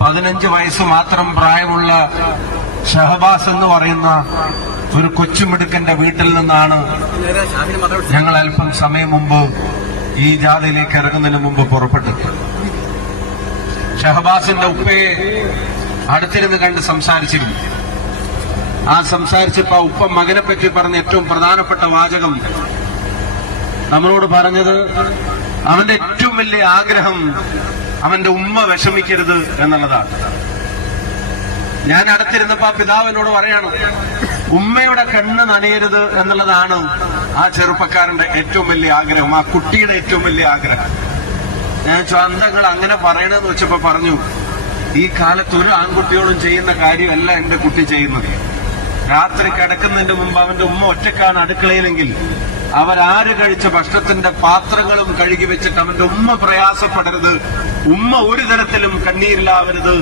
15 വയസ്സ് മാത്രം പ്രായമുള്ള ഷഹബാസ് എന്ന് പറയുന്ന ഒരു കൊച്ചുമിടുക്കന്റെ വീട്ടിൽ നിന്നാണ് ഞങ്ങൾ അല്പം സമയം മുമ്പ് ഈ ജാഥയിലേക്ക് ഇറങ്ങുന്നതിന് മുമ്പ് പുറപ്പെട്ടത്. ഷഹബാസിന്റെ ഉപ്പയെ അടുത്തിരുന്ന് കണ്ട് സംസാരിച്ചിരുന്നു. ആ സംസാരിച്ചപ്പോ ഉപ്പ മകനെ പറ്റി പറഞ്ഞ ഏറ്റവും പ്രധാനപ്പെട്ട വാചകം നമ്മളോട് പറഞ്ഞത് അവന്റെ ഏറ്റവും വലിയ ആഗ്രഹം അവന്റെ ഉമ്മ വിഷമിക്കരുത് എന്നുള്ളതാണ്. ഞാൻ അടുത്തിരുന്നപ്പോ ആ പിതാവിനോട് പറയാണ്, ഉമ്മയുടെ കണ്ണ് നനയരുത് എന്നുള്ളതാണ് ആ ചെറുപ്പക്കാരന്റെ ഏറ്റവും വലിയ ആഗ്രഹം, ആ കുട്ടിയുടെ ഏറ്റവും വലിയ ആഗ്രഹം. ഞാൻ ചന്തങ്ങൾ അങ്ങനെ പറയണെന്ന് വെച്ചപ്പോ പറഞ്ഞു, ഈ കാലത്ത് ഒരു ആൺകുട്ടിയോടും ചെയ്യുന്ന കാര്യമല്ല എന്റെ കുട്ടി ചെയ്യുന്നത്. രാത്രി കിടക്കുന്നതിന്റെ മുമ്പ് അവന്റെ ഉമ്മ ഒറ്റക്കാണ് അടുക്കളയിലെങ്കിൽ അവരാര് കഴിച്ച ഭക്ഷണത്തിന്റെ പാത്രങ്ങളും കഴുകി വെച്ചിട്ട് അവന്റെ ഉമ്മ പ്രയാസപ്പെടരുത്, ഉമ്മ ഒരു തരത്തിലും കണ്ണീരിലാവരുത്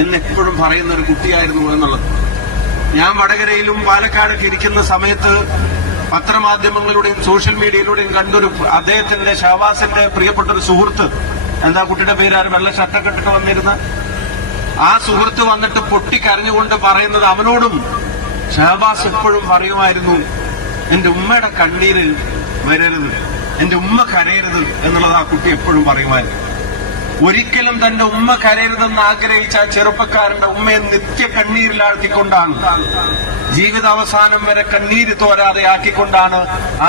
എന്നെപ്പോഴും പറയുന്ന ഒരു കുട്ടിയായിരുന്നു എന്നുള്ളത്. ഞാൻ വടകരയിലും പാലക്കാടൊക്കെ ഇരിക്കുന്ന സമയത്ത് പത്രമാധ്യമങ്ങളിലൂടെയും സോഷ്യൽ മീഡിയയിലൂടെയും കണ്ടൊരു അദ്ദേഹത്തിന്റെ ഷഹബാസിന്റെ പ്രിയപ്പെട്ട ഒരു സുഹൃത്ത്, എന്താ കുട്ടിയുടെ പേര്, വെള്ള ഷർട്ടൊക്കെ ഇട്ടിട്ട് വന്നിരുന്ന ആ സുഹൃത്ത് വന്നിട്ട് പൊട്ടിക്കരഞ്ഞുകൊണ്ട് പറയുന്നത് അവനോടും ഷഹബാസ് എപ്പോഴും പറയുമായിരുന്നു, എന്റെ ഉമ്മയുടെ കണ്ണീര് വരരുത്, എന്റെ ഉമ്മ കരയരുത് എന്നുള്ളത് ആ കുട്ടി എപ്പോഴും പറയുമായിരുന്നു. ഒരിക്കലും തന്റെ ഉമ്മ കരയരുതെന്ന് ആഗ്രഹിച്ച ആ ചെറുപ്പക്കാരന്റെ ഉമ്മയെ നിത്യ കണ്ണീരിലാഴ്ത്തിക്കൊണ്ടാണ്, ജീവിതാവസാനം വരെ കണ്ണീര് തോരാതെ ആക്കിക്കൊണ്ടാണ് ആ